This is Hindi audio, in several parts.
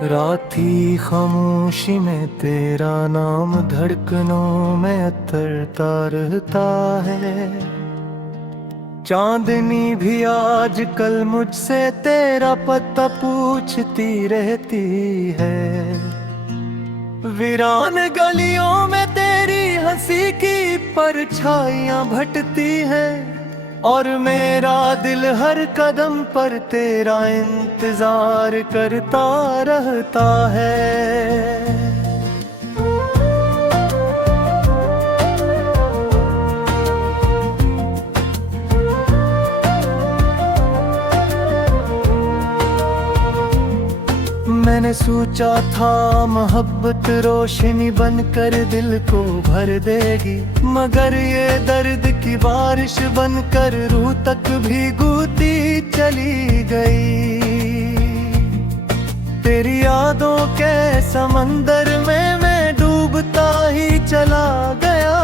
राती खामोशी में तेरा नाम धड़कनों में उतरता रहता है। चांदनी भी आजकल मुझसे तेरा पता पूछती रहती है। वीरान गलियों में तेरी हंसी की परछाइयां भटती हैं और मेरा दिल हर कदम पर तेरा इंतजार करता रहता है। मैंने सोचा था मोहब्बत रोशनी बनकर दिल को भर देगी, मगर ये दर्द की बारिश बनकर रूह तक भीगती चली गई। तेरी यादों के समंदर में मैं डूबता ही चला गया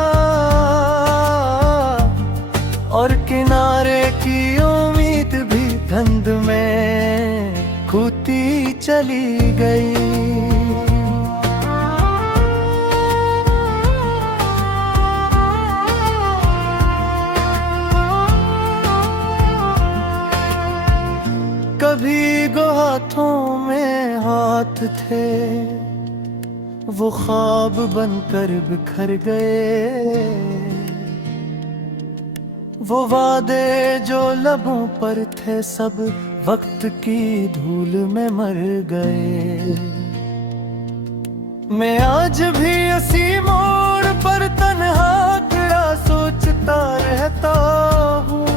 और किनारे की उम्मीद भी धुंध में खोती चली गई। कभी गो हाथों में हाथ थे, वो ख्वाब बनकर बिखर गए। वो वादे जो लबों पर थे सब वक्त की धूल में मर गए। मैं आज भी उसी मोड़ पर तन्हा खड़ा सोचता रहता हूँ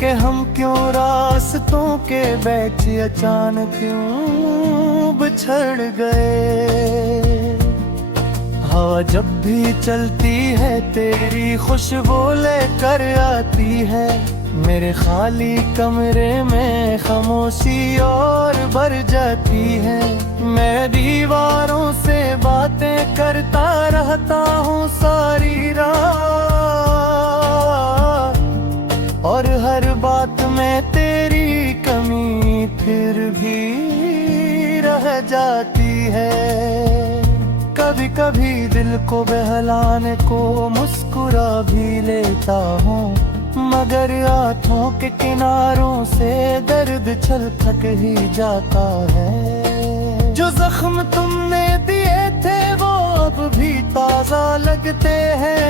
कि हम क्यों रास्तों के बीच अचानक क्यों बिछड़ गए। हवा जब भी चलती है तेरी खुशबू लेकर आती है, मेरे खाली कमरे में खामोशी और भर जाती है। मैं दीवारों से बातें करता रहता हूँ सारी रात और हर बात में तेरी कमी फिर भी रह जाती है। कभी कभी दिल को बहलाने को मुस्कुरा भी लेता हूँ, मगर आँखों के किनारों से दर्द छलक ही जाता है। जो जख्म तुमने दिए थे वो अब भी ताजा लगते हैं।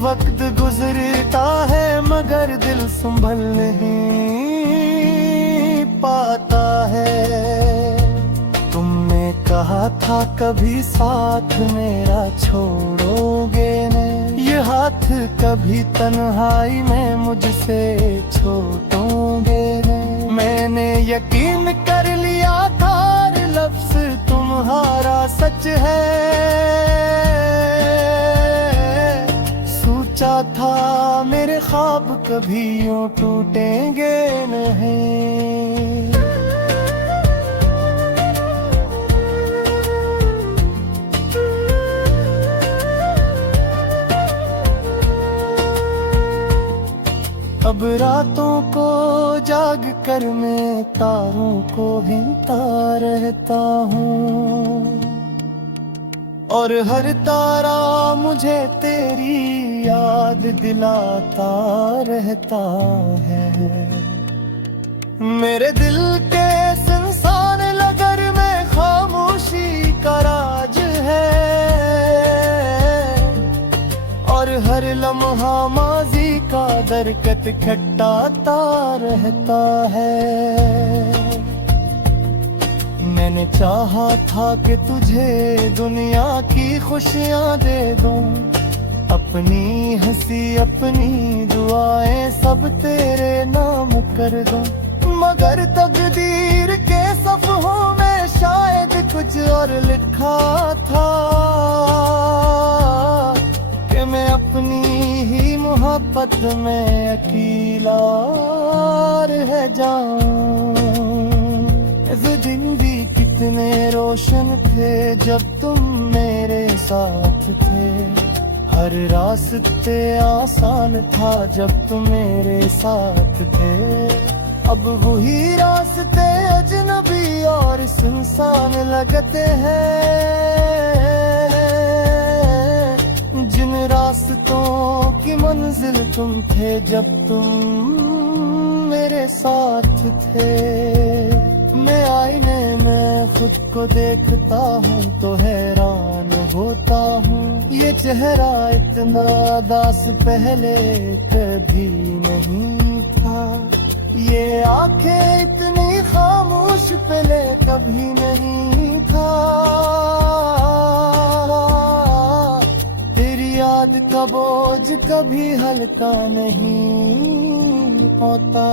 वक्त गुजरता है मगर दिल संभल नहीं पाता है। तुमने कहा था कभी साथ मेरा छोड़ोगे नहीं, ये हाथ कभी तन्हाई में मुझसे छोड़ोगे नहीं। मैंने यकीन कर लिया था लफ्ज़ तुम्हारा सच है, सोचा था मेरे ख्वाब कभी यूं टूटेंगे नहीं। अब रातों को जाग कर मैं तारों को गिनता रहता हूँ और हर तारा मुझे तेरी याद दिलाता रहता है। मेरे दिल के संसान लगर में खामोशी का राज है और हर लम्हा माजी का दरकत खट्टाता रहता है। मैंने चाहा था कि तुझे दुनिया की खुशियां दे दूं, अपनी हंसी अपनी दुआएं सब तेरे नाम कर दूं, मगर तकदीर के सफ़हों में शायद कुछ और लिखा था कि मैं अपनी ही मोहब्बत में अकेला रह जाऊं। जिंदगी कितने रोशन थे जब तुम मेरे साथ थे, हर रास्ते आसान था जब तुम मेरे साथ थे। अब वही रास्ते अजनबी और सुनसान लगते हैं, जिन रास्तों की मंजिल तुम थे जब तुम मेरे साथ थे। मैं आईने में खुद को देखता हूँ तो हैरान होता हूँ, ये चेहरा इतना उदास पहले कभी नहीं था, ये आंखें इतनी खामोश पहले कभी नहीं था। तेरी याद का बोझ कभी हल्का नहीं होता।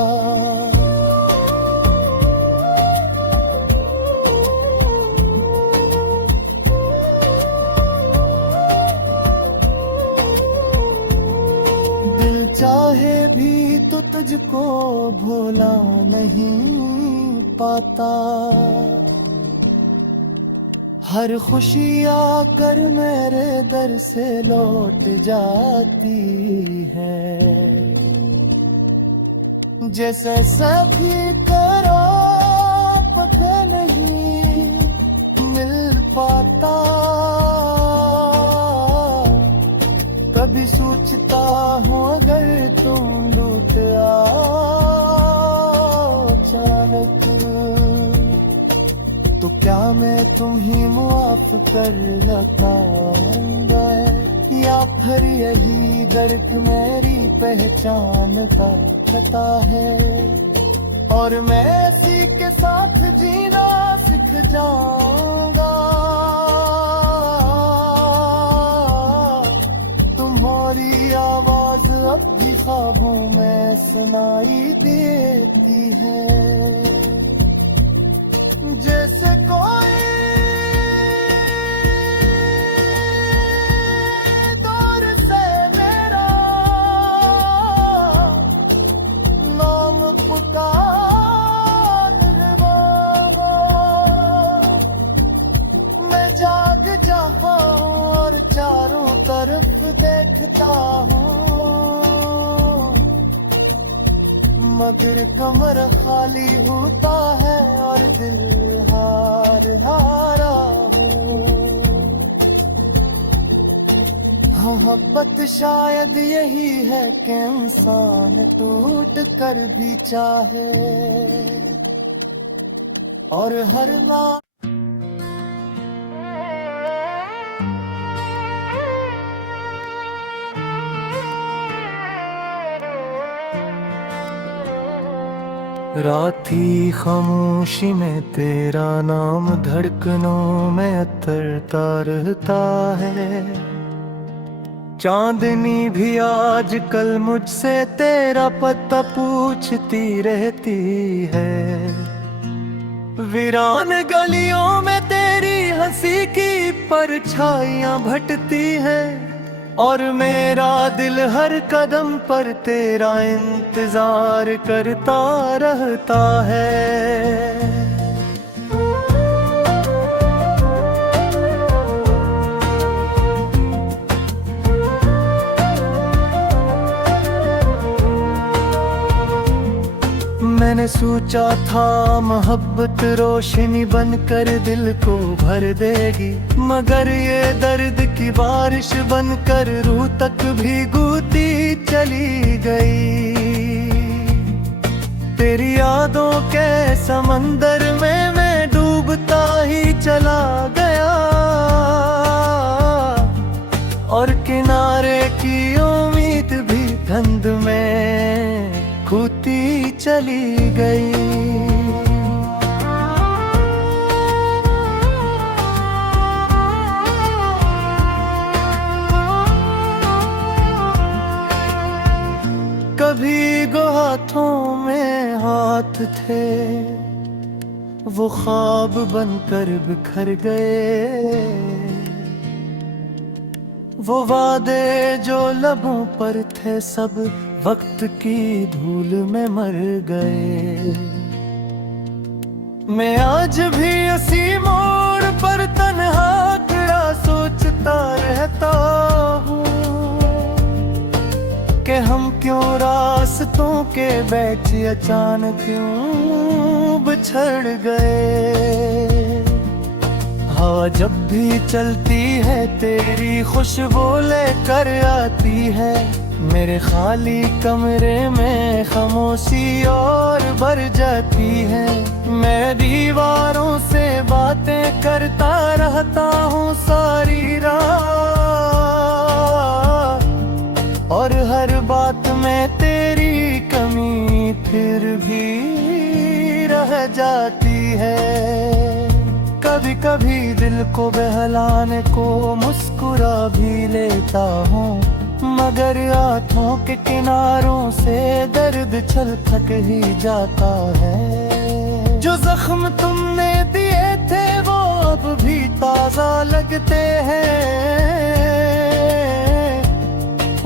दिल चाहे भी तो तुझको भूला नहीं पाता, हर खुशी आकर मेरे दर से लौट जाती है, जैसे सभी करो पता नहीं मिल पाता। कभी सोचता हूँ अगर तुम लौट आओ अचानक, तो क्या मैं तुम ही मुआफ कर लूँगा, या फिर यही दर्द मेरी पहचान का पता है, और मैं इसी के साथ जीना सीख जाऊंगा। तुम्हारी आवाज अब भी ख्वाबों में सुनाई देती है, जैसे कोई दूर से मेरा नाम पुकार रहा। मैं जाग जहां और चारों तरफ देखता हूँ, मगर कमर खाली होता है और दिल हार हारा हूँ। मोहब्बत शायद यही है कि इंसान टूट कर भी चाहे, और हर बार राती खामोशी में तेरा नाम धड़कनों में उतरता रहता है, चांदनी भी आजकल मुझसे तेरा पता पूछती रहती है। वीरान गलियों में तेरी हंसी की परछाइयां भटती हैं, और मेरा दिल हर कदम पर तेरा इंतजार करता रहता है। मैंने सोचा था मोहब्बत रोशनी बनकर दिल को भर देगी, मगर ये दर्द की बारिश बनकर रूह तक भीगती चली गई। तेरी यादों के समंदर में मैं डूबता ही चला गया, और किनारे की उम्मीद भी धुंध में खोती चली गई। कभी गो हाथों में हाथ थे, वो ख्वाब बनकर बिखर गए, वो वादे जो लबों पर थे सब वक्त की धूल में मर गए। मैं आज भी उसी मोड़ पर तन्हा खड़ा सोचता रहता हूँ कि हम क्यों रास्तों के बैठे अचानक क्यों बिछड़ गए। हवा जब भी चलती है तेरी खुशबू लेकर आती है, मेरे खाली कमरे में खामोशी और भर जाती है। मैं दीवारों से बातें करता रहता हूँ सारी रात, और हर बात में तेरी कमी फिर भी रह जाती है। कभी कभी दिल को बहलाने को मुस्कुरा भी लेता हूँ, मगर आँखों के किनारों से दर्द छल थक ही जाता है। जो जख्म तुमने दिए थे वो अब भी ताजा लगते हैं।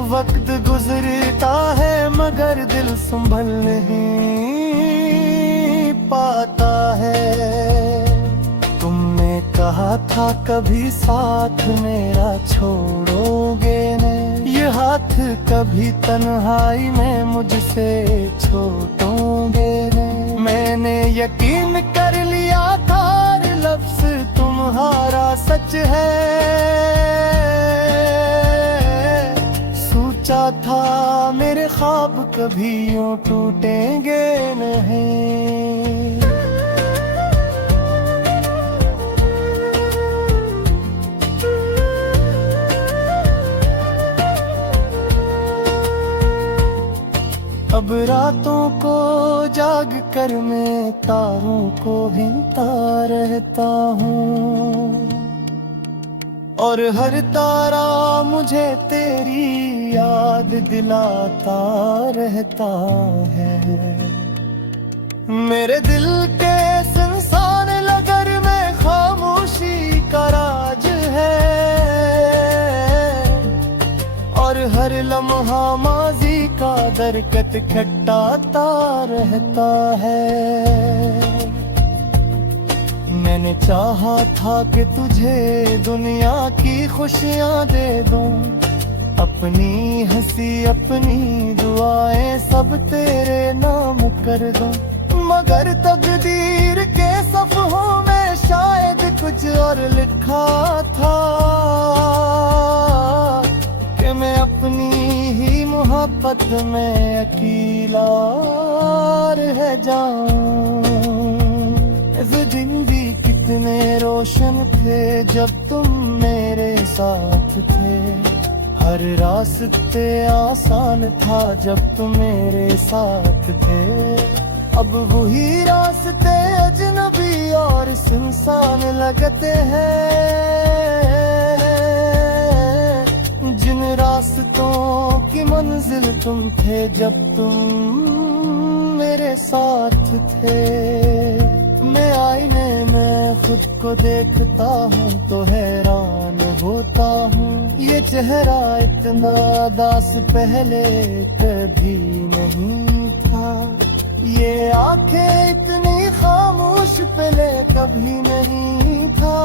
वक्त गुजरता है मगर दिल संभल नहीं पाता है। तुमने कहा था कभी साथ मेरा छोड़ोगे नहीं, ये हाथ कभी तन्हाई में मुझसे छोड़ोगे नहीं। मैंने यकीन कर लिया था लफ्ज़ तुम्हारा सच है, सोचा था मेरे ख्वाब कभी यूं टूटेंगे नहीं। अब रातों को जाग कर मैं तारों को गिनता रहता हूँ, और हर तारा मुझे तेरी याद दिलाता रहता है। मेरे दिल के संसान लगर में खामोशी का राज है, और हर लम्हा माजी का दरकत खटाता रहता है। मैंने चाहा था कि तुझे दुनिया की खुशियाँ दे दूं, अपनी हंसी अपनी दुआएं सब तेरे नाम कर दूं, मगर तकदीर के सफ़हों में शायद कुछ और लिखा था कि मैं अपनी ही मोहब्बत में अकेला रह जाऊं। जिंदगी कितने रोशन थे जब तुम मेरे साथ थे, हर रास्ते आसान था जब तुम मेरे साथ थे। अब वही रास्ते अजनबी और सुनसान लगते हैं, जिन रास्तों की मंजिल तुम थे जब तुम मेरे साथ थे। मैं आईने में खुद को देखता हूँ तो हैरान होता हूँ, ये चेहरा इतना दास पहले कभी नहीं था, ये आंखें इतनी खामोश पहले कभी नहीं था।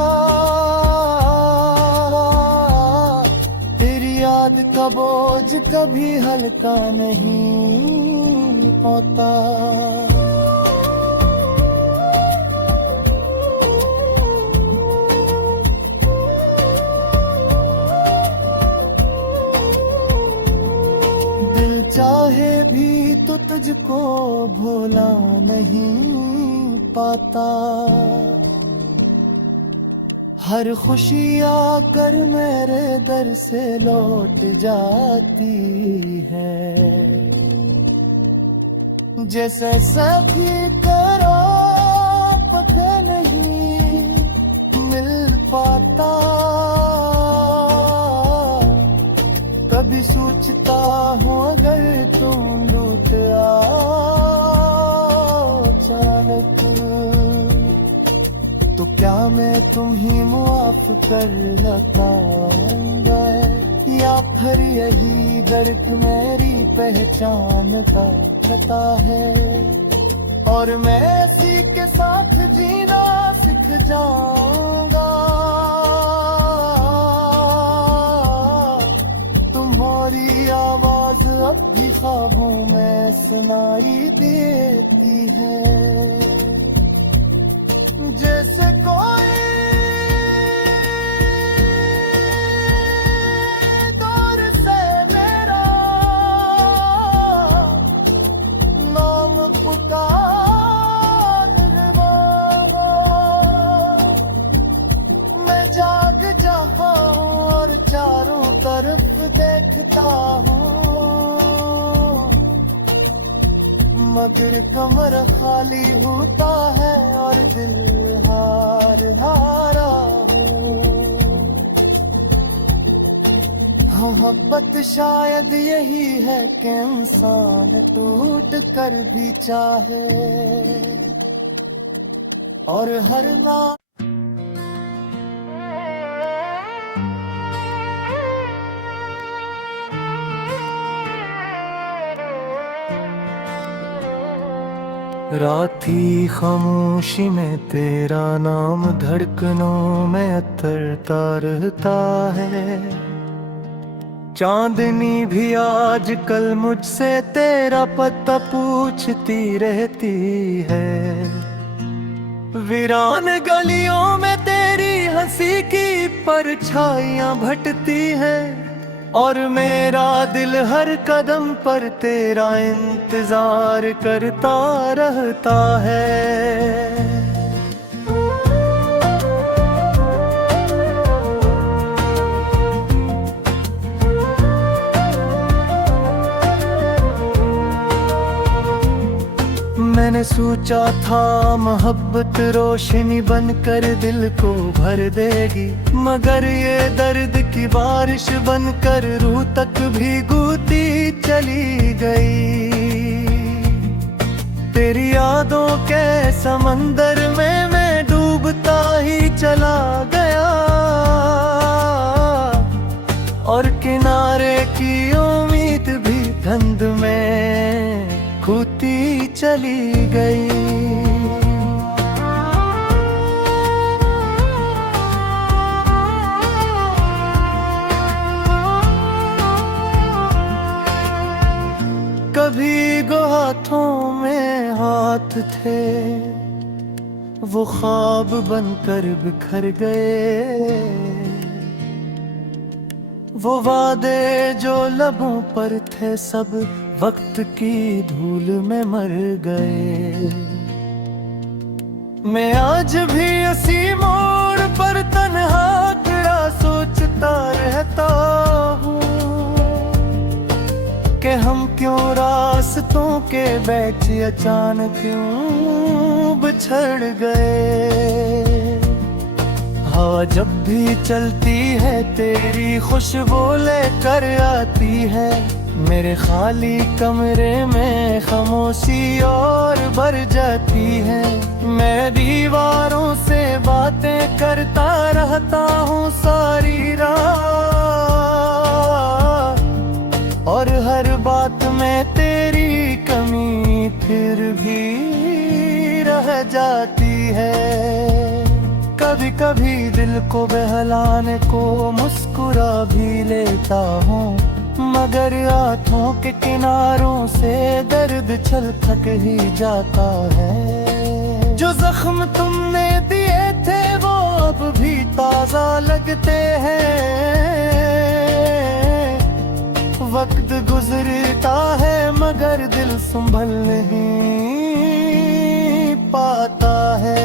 तेरी याद का बोझ कभी हल्का नहीं होता। चाहे भी तो तुझको भूला नहीं पाता, हर खुशी आकर मेरे दर से लौट जाती है। जैसे सभी करो पता नहीं मिल पाता, कभी सोचता हूँ अगर तुम लौट आओ अचानक, तो क्या मैं तुम ही मुआफ कर लताऊंगा, या फिर यही दर्द मेरी पहचान का पता है, और मैं इसी के साथ जीना सीख जाऊंगा। तुम्हारी आवाज अब भी ख्वाबों में सुनाई देती है। जैसे कोई दूर से मेरा नाम पुकार वो, मैं जाग जहां और चारों तरफ देखता हूँ, मगर कमर खाली होता है और दिल हार हारा हूँ। मोहब्बत शायद यही है कि इंसान टूट कर भी चाहे और हर बार राती खामोशी में तेरा नाम धड़कनों में उतरता रहता है। चांदनी भी आजकल मुझसे तेरा पता पूछती रहती है। वीरान गलियों में तेरी हंसी की परछाइयां भटती हैं और मेरा दिल हर कदम पर तेरा इंतजार करता रहता है। मैंने सोचा था मोहब्बत रोशनी बनकर दिल को भर देगी, मगर ये दर्द की बारिश बनकर रूह तक भीगती चली गई। तेरी यादों के समंदर में मैं डूबता ही चला गया और किनारे की उम्मीद भी धुंध में खोती चली गई। कभी गो हाथों में हाथ थे, वो ख्वाब बनकर बिखर गए। वो वादे जो लबों पर थे सब वक्त की धूल में मर गए। मैं आज भी उसी मोड़ पर तन्हा खड़ा सोचता रहता हूँ कि हम क्यों रास्तों के बीच अचानक क्यों बिछड़ गए। हवा जब भी चलती है तेरी खुशबू लेकर आती है, मेरे खाली कमरे में खामोशी और भर जाती है। मैं दीवारों से बातें करता रहता हूँ सारी रात और हर बात में तेरी कमी फिर भी रह जाती है। कभी कभी दिल को बहलाने को मुस्कुरा भी लेता हूँ, मगर आँखों के किनारों से दर्द छलक ही जाता है। जो जख्म तुमने दिए थे वो अब भी ताजा लगते हैं। वक्त गुजरता है मगर दिल संभल नहीं पाता है।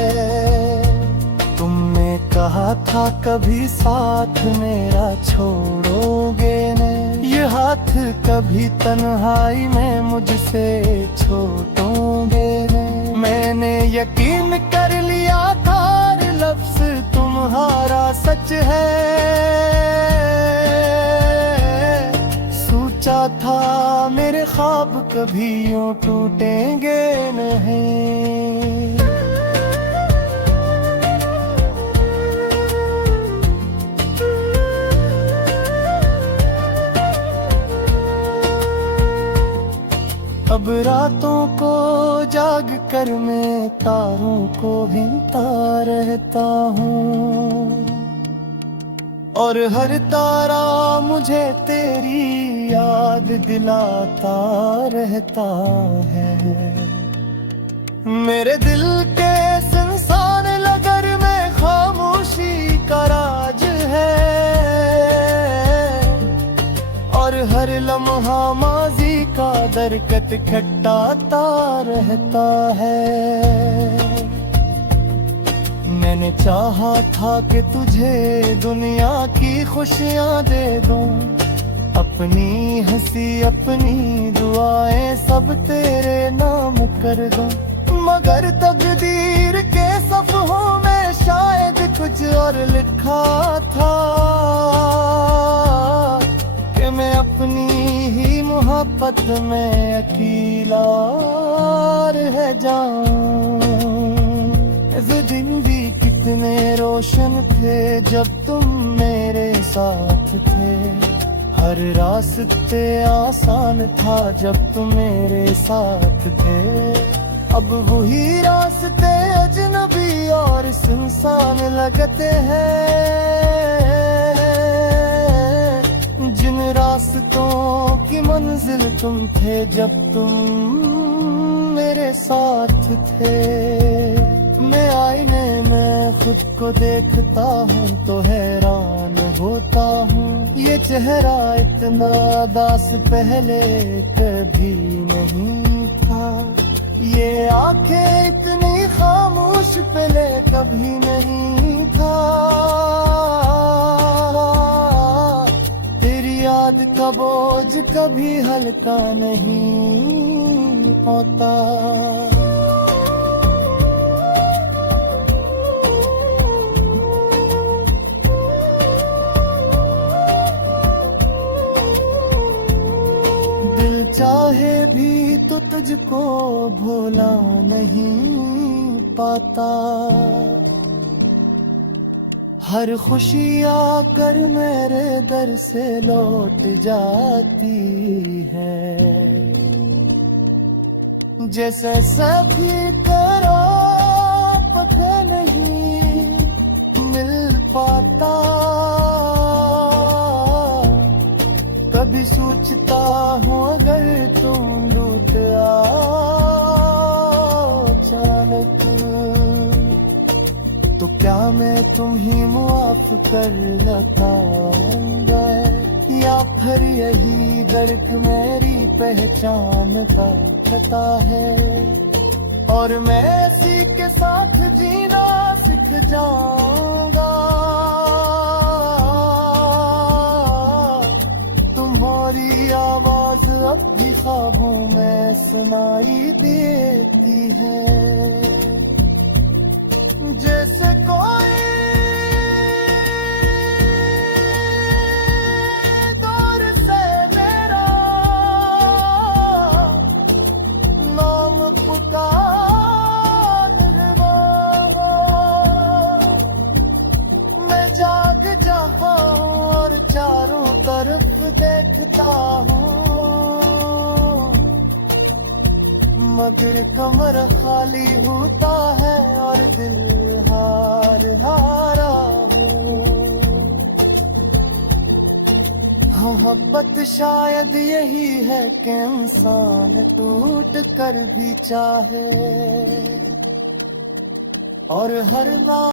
तुमने कहा था कभी साथ मेरा छोड़ोगे नहीं, ये हाथ कभी तन्हाई में मुझसे छोड़ोगे नहीं। मैंने यकीन कर लिया था लफ्ज़ तुम्हारा सच है, सोचा था मेरे ख्वाब कभी यूं टूटेंगे नहीं। अब रातों को जाग कर मैं तारों को गिनता रहता हूँ और हर तारा मुझे तेरी याद दिलाता रहता है। मेरे दिल के संसार नगर में खामोशी का राज है, और हर लम्हा माजी का दरकत खटाता रहता है। मैंने चाहा था कि तुझे दुनिया की खुशियां दे दूं, अपनी हंसी अपनी दुआएं सब तेरे नाम कर दूं, मगर तकदीर के सफ़हों में शायद कुछ और लिखा था कि मैं अपनी ही मोहब्बत में अकेला रह जाऊं। ऐसे दिन भी कितने रोशन थे जब तुम मेरे साथ थे, हर रास्ते आसान था जब तुम मेरे साथ थे। अब वही रास्ते अजनबी और सुनसान लगते हैं, जिन रास्तों की मंजिल तुम थे जब तुम मेरे साथ थे। मैं आईने में खुद को देखता हूँ तो हैरान होता हूँ, ये चेहरा इतना दास पहले कभी नहीं था, ये आंखें इतनी खामोश पहले कभी नहीं था। तेरी याद का बोझ कभी हल्का नहीं होता। दिल चाहे भी तो तुझको भूला नहीं पाता, हर खुशी आकर मेरे दर से लौट जाती है। जैसे सभी करो पता नहीं मिल पाता, कभी सोचता हूँ अगर तुम लौट आओ अचानक, तो क्या मैं तुम्हें मुआफ कर लूँगा, या फिर यही दर्द मेरी पहचान का पता है, और मैं इसी के साथ जीना सीख जाऊंगा। तुम्हारी आवाज अब भी ख्वाबों में सुनाई देती है, जैसे कोई दूर से मेरा नाम पुकार रहा, मैं जाग जहां और चारों तरफ देखता हूँ, मगर कमर खाली होता है और दिल हार हारा हूँ। मोहब्बत शायद यही है कि इंसान टूट कर भी चाहे, और हर बार